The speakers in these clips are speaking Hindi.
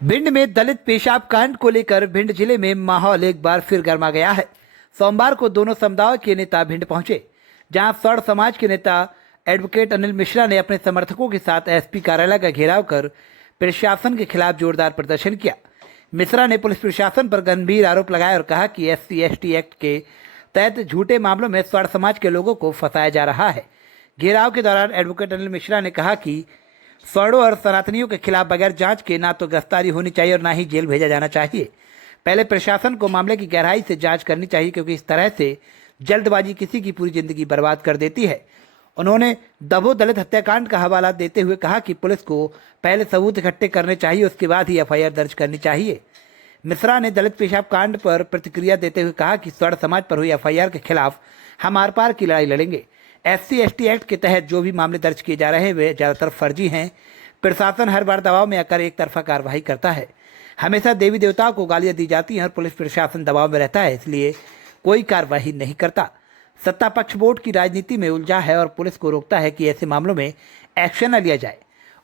भिंड में दलित पेशाब कांड को लेकर भिंड जिले में माहौल एक बार फिर गर्मा गया है। सोमवार को दोनों समुदायों के नेता भिंड पहुंचे, जहां सड़ समाज के नेता एडवोकेट अनिल मिश्रा ने अपने समर्थकों के साथ एसपी कार्यालय का घेराव कर प्रशासन के खिलाफ जोरदार प्रदर्शन किया। मिश्रा ने पुलिस प्रशासन पर गंभीर आरोप लगाए और कहा कि SC/ST एक्ट के तहत झूठे मामलों में सड़ समाज के लोगों को फंसाया जा रहा है। घेराव के दौरान एडवोकेट अनिल मिश्रा ने कहा कि सड़ों और सनातनियों के खिलाफ बगैर जांच के ना तो गिरफ्तारी होनी चाहिए और ना ही जेल भेजा जाना चाहिए। पहले प्रशासन को मामले की गहराई से जांच करनी चाहिए, क्योंकि इस तरह से जल्दबाजी किसी की पूरी जिंदगी बर्बाद कर देती है। उन्होंने दबो दलित हत्याकांड का हवाला देते हुए कहा कि पुलिस को पहले सबूत इकट्ठे करने चाहिए, उसके बाद ही FIR दर्ज करनी चाहिए। मिश्रा ने दलित पेशाब कांड पर प्रतिक्रिया देते हुए कहा कि सड़ समाज पर हुई FIR के खिलाफ हम आर पार की लड़ाई लड़ेंगे। SC/ST एक्ट के तहत जो भी मामले दर्ज किए जा रहे हैं वे ज़्यादातर फर्जी हैं। प्रशासन हर बार दबाव में आकर एक तरफा कार्रवाई करता है। हमेशा देवी देवताओं को गालियां दी जाती हैं और पुलिस प्रशासन दबाव में रहता है, इसलिए कोई कार्रवाई नहीं करता। सत्ता पक्ष वोट की राजनीति में उलझा है और पुलिस को रोकता है कि ऐसे मामलों में एक्शन न लिया जाए।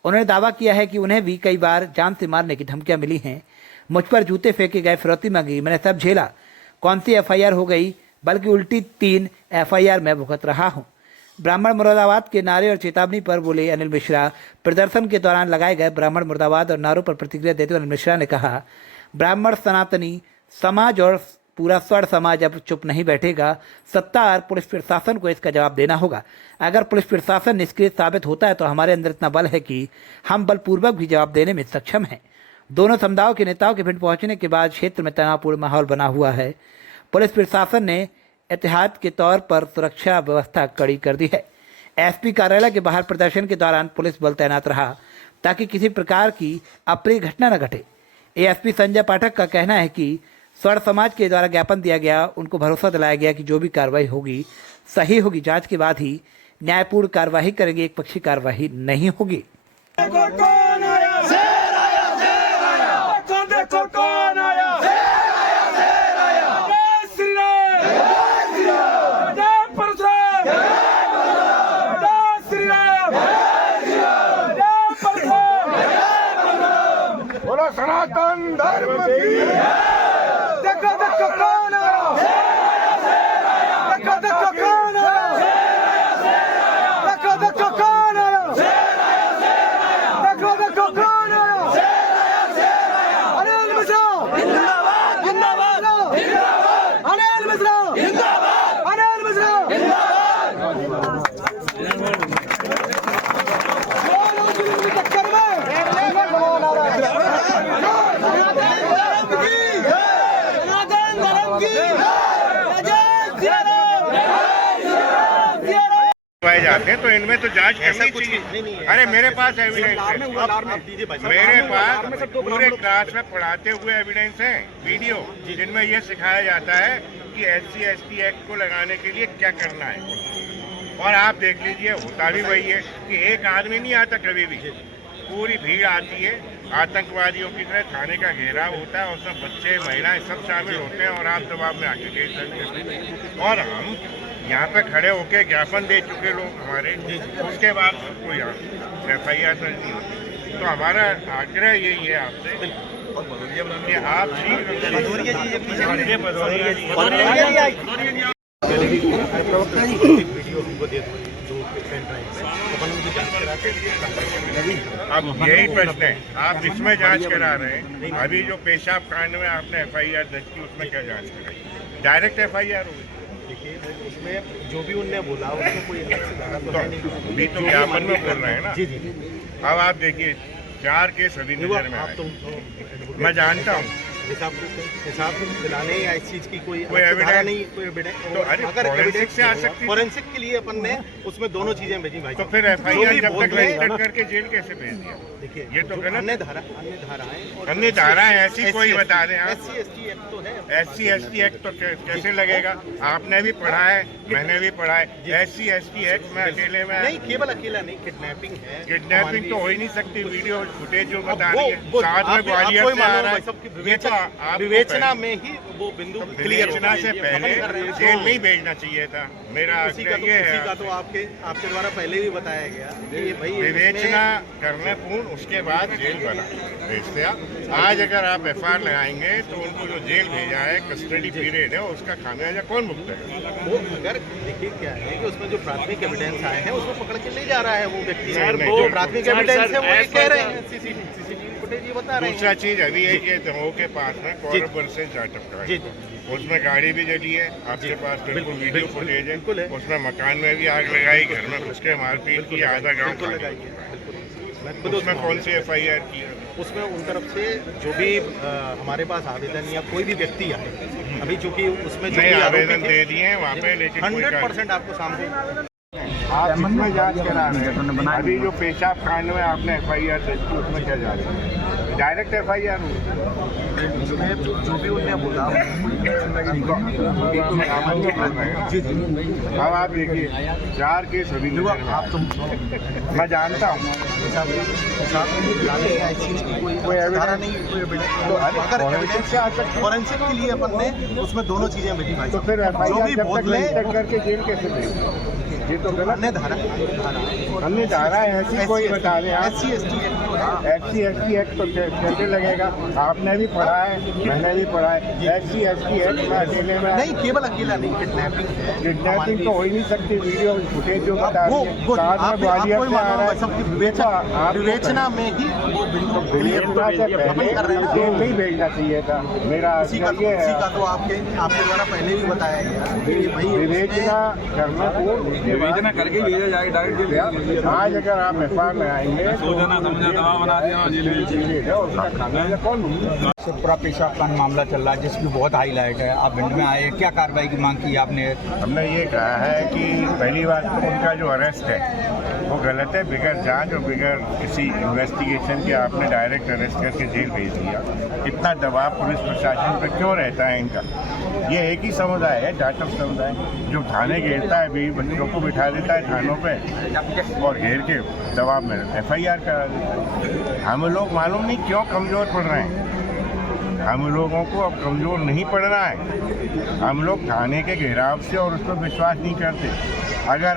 उन्होंने दावा किया है कि उन्हें भी कई बार जान से मारने की धमकियाँ मिली हैं। मुझ पर जूते फेंके गए, फिरौती मांगी, मैंने सब झेला। कौन सी FIR हो गई, बल्कि उल्टी 3 FIR मैं भुगत रहा हूँ। ब्राह्मण मुर्दाबाद के नारे और चेतावनी पर बोले अनिल मिश्रा। प्रदर्शन के दौरान लगाए गए ब्राह्मण मुर्दाबाद और नारों पर प्रतिक्रिया देते हुए अनिल मिश्रा ने कहा, ब्राह्मण सनातनी समाज और पूरा सड़ समाज अब चुप नहीं बैठेगा। सत्ता और पुलिस प्रशासन को इसका जवाब देना होगा। अगर पुलिस प्रशासन निष्क्रिय साबित होता है तो हमारे अंदर इतना बल है कि हम बलपूर्वक भी जवाब देने में सक्षम हैं। दोनों समुदायों के नेताओं के भिंड पहुंचने के बाद क्षेत्र में तनावपूर्ण माहौल बना हुआ है। पुलिस प्रशासन ने एहतियात के तौर पर सुरक्षा व्यवस्था कड़ी कर दी है। SP कार्यालय के बाहर प्रदर्शन के दौरान पुलिस बल तैनात रहा ताकि किसी प्रकार की अप्रिय घटना न घटे। ASP संजय पाठक का कहना है कि सड़ समाज के द्वारा ज्ञापन दिया गया, उनको भरोसा दिलाया गया कि जो भी कार्रवाई होगी सही होगी, जांच के बाद ही न्यायपूर्ण कार्रवाई करेंगे, एक पक्षी कार्रवाई नहीं होगी। सनातन धर्म की देखो देखो कौन आया, देखो देखो कौन आया, देखो देखो कौन आया, देखो देखो कौन आया। अनिल मिश्रा जिंदाबाद, जिंदाबाद, अनिल मिश्रा जिंदाबाद, अनिल मिश्रा जिंदाबाद। जाते हैं तो इनमें तो जांच करनी चाहिए। अरे मेरे पास एविडेंस है, मेरे पास पूरे क्लास में पढ़ाते हुए एविडेंस है, वीडियो, जिनमें ये सिखाया जाता है कि SC/ST एक्ट को लगाने के लिए क्या करना है। और आप देख लीजिए, होता भी वही है कि एक आदमी नहीं आता, कभी भी पूरी भीड़ आती है। आतंकवादियों की तरह थाने का घेराव होता है और सब बच्चे महिलाएं सब शामिल होते हैं और आप दबाव में आके केस दर्ज करते हैं। और हम यहाँ पे खड़े होके ज्ञापन दे चुके लोग हमारे, उसके बाद कोई FIR दर्ज नहीं होती। तो हमारा आग्रह यही है आपसे कि आप अब यही प्रश्न है, आप इसमें जांच करा रहे हैं। अभी जो पेशाब कांड में आपने FIR दर्ज की, उसमें क्या जांच कराई? डायरेक्ट FIR हो गई। उसमें जो भी उनने बोला उसमें कोई अलग से धारा तो है नहीं। अभी तो ज्ञापन में बोल रहे हैं ना। जी जी। अब आप देखिए 4 केस अभी नजर में आए। मैं जानता हूँ हिसाब दिलाने या इस चीज की कोई एविडेंस नहीं, कोई एविडेंस। तो अगर एविडेंस से आ सकती है, फॉरेंसिक के लिए अपन ने उसमें दोनों चीजें भेजी भाई। तो फिर FIR जब तक रजिस्टर करके जेल कैसे भेज दिया? देखिए ये तो गलत। अन्य धाराएं ऐसी कोई बता दें आप। SC/ST एक्ट तो है। SC/ST एक्ट तो कैसे लगेगा? आपने भी पढ़ा है, मैंने भी पढ़ा है। SC/ST एक्ट में अकेले में नहीं, केवल अकेला नहीं, किडनैपिंग है। किडनैपिंग तो हो ही नहीं सकती। वीडियो फुटेज जो बता रही है, साथ में ग्वालियर से आ रहा है, ये तो आप विवेचना में ही वो बिंदु क्लियर विवेचना से पहले जेल नहीं भेजना चाहिए था। मेरा उसी का तो आपके द्वारा पहले भी बताया गया कि भाई विवेचना करने पूर्ण उसके बाद जेल बना भेजते आप। आज अगर आप एफआईआर लगाएंगे तो उनको जो जेल भेजा है कस्टडी पीरियड है उसका खामियाजा कौन भुगतेगा? वो अगर देखिए क्या है कि उसमें जो प्राथमिक एविडेंस आए हैं उसको पकड़ के ले जा रहा है वो व्यक्ति। जो प्राथमिक एविडेंस है वो ये कह रहे हैं, सीसीटीवी फुटेज ये बता रहे हैं। दूसरा चीज अभी है कि दमोह के पास में कौरव वर्सेस जाटव का जी उसमें गाड़ी भी जली है, आपके पास बिल्कुल वीडियो फुटेज बिल्कुल है। है। उसमें मकान में भी आग लगाई, घर में घुस के मारपीट की, आधा गाँव बिल्कुल खाली। लगाइए, बिल्कुल। खुद उसमें कौन सी एफआईआर की है? उसमें उन तरफ से जो भी हमारे पास आवेदन या कोई भी व्यक्ति आए, अभी चूंकि उसमें जो नहीं भी आवेदन दे दिए हैं वहाँ पे, लेकिन कोई 100% आपको सामने आप इसमें जांच करा रहे हैं। अभी जो पेशाब कांड में आपने एफआईआर दर्ज की उसमें क्या जांच है? डायरेक्ट एफआईआर उसमें जो भी उन्होंने बोला जी। अब आप देखिए 4 केस अभी आप तो मैं जानता हूँ कोई एविडेंस नहीं, फॉरेंसिक के लिए अपन ने उसमें दोनों चीजें वेरीफाई। तो फिर जो भी बोले करके जेल कैसे भेजे? ये तो गलत अन्य धारा हमने धारा ऐसी कोई बता रहे हैं SC ST SC ST act तो कैसे लगेगा? आपने भी पढ़ा है, मैंने भी पढ़ा है। SC ST एक्ट में अकेले में नहीं, केवल अकेला नहीं, किडनैपिंग तो हो ही नहीं सकती। वीडियो फुटेज जो बता रही है साथ में ग्वालियर से आ रहा है, विवेचना में ही वो बिल्कुल क्लियर कर रहे हैं। जेल नहीं भेजना चाहिए था। मेरा उसी का तो आपके द्वारा पहले भी बताया गया कि भाई विवेचना करना को विवेचना करके भेजा जाए डायरेक्ट। आज अगर आप एफआईआर लगाएंगे सोचना समझा दबाव बना दिया जेल उसका खामियाजा कौन भुगतेगा? पूरा पेशाब का मामला चल रहा है जिसकी बहुत हाईलाइट है। आप भिंड में आए, क्या कार्रवाई की मांग की आपने? हमने ये कहा है कि पहली बात तो उनका जो अरेस्ट है वो गलत है। बिगैर जांच और बिगैर किसी इन्वेस्टिगेशन के आपने डायरेक्ट अरेस्ट करके जेल भेज दिया। इतना दबाव पुलिस प्रशासन पर क्यों रहता है इनका? ये एक ही समुदाय है, जाटव समुदाय, जो थाने घेरता है, बीवी बच्चों को बिठा देता है थानों पे और घेर के दबाव में एफआईआर करा देता है। हम लोग मालूम नहीं क्यों कमज़ोर पड़ रहे हैं। हम लोगों को अब कमज़ोर नहीं पड़ना है। हम लोग थाने के घेराव से और उस पर विश्वास नहीं करते। अगर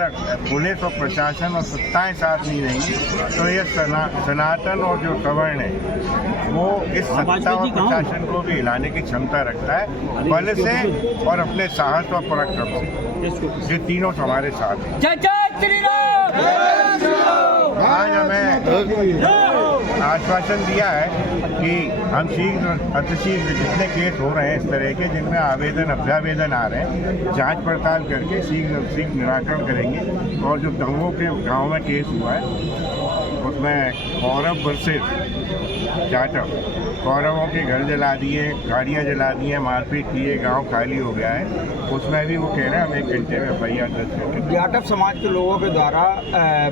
पुलिस और प्रशासन और सत्ताएं साथ नहीं रहेंगी तो ये सनातन और जो सवर्ण है वो इस सत्ता और प्रशासन को भी हिलाने की क्षमता रखता है, बल से और अपने साहस और पराक्रम से। ये तीनों हमारे साथ हैं। आज हमें आश्वासन दिया है कि हम शीघ्र अतिशीघ्र जितने केस हो रहे हैं इस तरह के जिनमें अभ्यावेदन आ रहे हैं, जांच पड़ताल करके शीघ्र निराकरण करेंगे। और जो दमोह के गांव में केस हुआ है उसमें कौरव वर्सेस जाटव, कौरवों के घर जला दिए, गाड़ियां जला दी हैं, मारपीट की है, गांव खाली हो गया है। उसमें भी वो कह रहे हैं हम 1 घंटे में एफआईआर दर्ज करेंगे। जाटव समाज के लोगों के द्वारा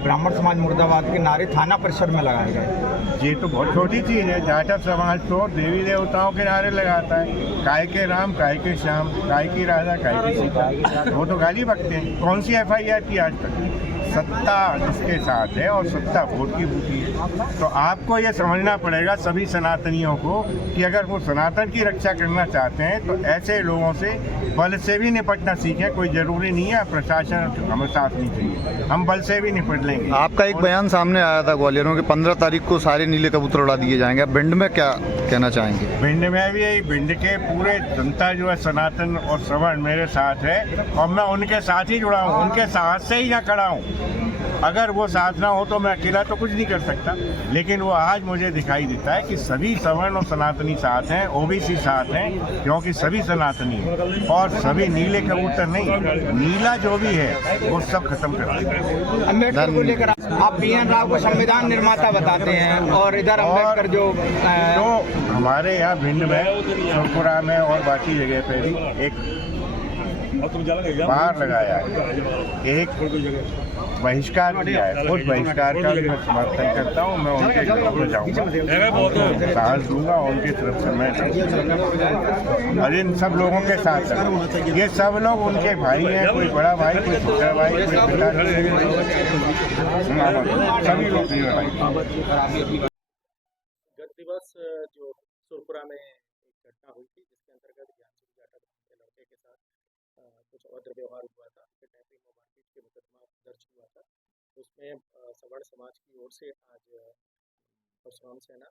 ब्राह्मण समाज मुर्दाबाद के नारे थाना परिसर में लगाए गए। ये तो बहुत छोटी चीज़ है। जाटव समाज तो देवी देवताओं के नारे लगाता है, काय के राम, काय के श्याम, काय की राधा, काय की सीता। वो तो गाली बकते हैं। कौन सी एफआईआर की आज तक? सत्ता जिसके साथ है और सत्ता वोट की बूटी है। तो आपको ये समझना पड़ेगा सभी सनातनियों को कि अगर वो सनातन की रक्षा करना चाहते हैं तो ऐसे लोगों से बल से भी निपटना सीखें। कोई ज़रूरी नहीं है प्रशासन हमें साथ नहीं चाहिए, हम बल से भी निपट लेंगे। आपका एक बयान सामने आया था ग्वालियर में कि 15 तारीख को सारे नीले कबूतर उड़ा दिए जाएंगे। आप भिंड में क्या कहना चाहेंगे? भिंड में भी यही, भिंड के पूरे जनता जो है सनातन और सवर्ण मेरे साथ है और मैं उनके साथ ही जुड़ा हूँ, उनके साथ से ही यहाँ खड़ा हूँ। अगर वो साथ ना हो तो मैं अकेला तो कुछ नहीं कर सकता, लेकिन वो आज मुझे दिखाई देता है कि सभी सवर्ण और सनातनी साथ हैं, ओबीसी साथ हैं, क्योंकि सभी सनातनी हैं और सभी नीले कबूतर नहीं, नीला जो भी है वो सब खत्म कर देंगे। अम्बेडकर को लेकर आप BN राव को संविधान निर्माता बताते हैं और इधर अम्बेडकर जो तो हमारे यहाँ भिंड में, सुरपुरा में और बाकी जगह पे भी एक बार लगाया है, एक बहिष्कार किया है। उस बहिष्कार का भी मैं समर्थन करता हूँ। मैं उनके घरों में जाऊँगा, साहस दूंगा, उनकी तरफ से मैं और इन सब लोगों के साथ रहूँगा। ये सब लोग उनके भाई हैं, कोई बड़ा भाई, कोई छोटा भाई, कोई पिता, सभी लोग मेरे भाई। गत दिवस जो सुरपुरा में एक घटना घटना हुई थी जिसके अंतर्गत ज्ञानचंद जाटव के लड़के के साथ कुछ अभद्र व्यवहार हुआ था, किडनैपिंग और मारपीट के मुकदमा दर्ज हुआ था। उसमें सवर्ण समाज की ओर से आज परशुराम सेना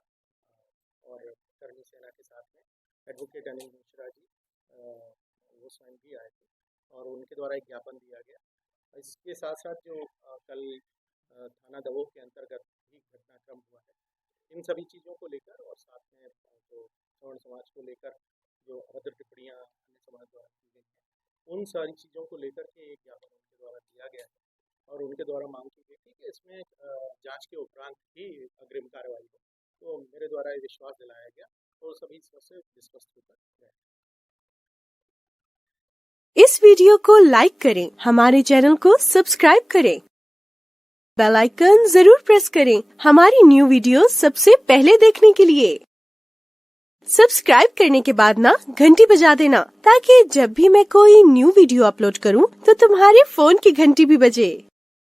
और करनी सेना के साथ में एडवोकेट अनिल मिश्रा जी वो स्वयं भी आए थे और उनके द्वारा एक ज्ञापन दिया गया। इसके साथ साथ जो कल थाना दमोह के अंतर्गत भी घटनाक्रम हुआ है, इन सभी चीज़ों को लेकर और साथ में जो सवर्ण समाज को लेकर जो अभद्र टिप्पणियाँ अन्य समाज द्वारा की गई हैं, उन सारी चीज़ों को लेकर के एक ज्ञापन उनके द्वारा दिया गया है और उनके द्वारा मांग की गई थी कि इसमें जांच के उपरांत ही अग्रिम कार्रवाई हो। तो मेरे द्वारा ये विश्वास दिलाया गया और सभी से विश्वस्त होकर गए। इस वीडियो को लाइक करें, हमारे चैनल को सब्सक्राइब करें, बेल आइकन जरूर प्रेस करें हमारी न्यू वीडियो सबसे पहले देखने के लिए। सब्सक्राइब करने के बाद ना घंटी बजा देना ताकि जब भी मैं कोई न्यू वीडियो अपलोड करूं तो तुम्हारे फोन की घंटी भी बजे।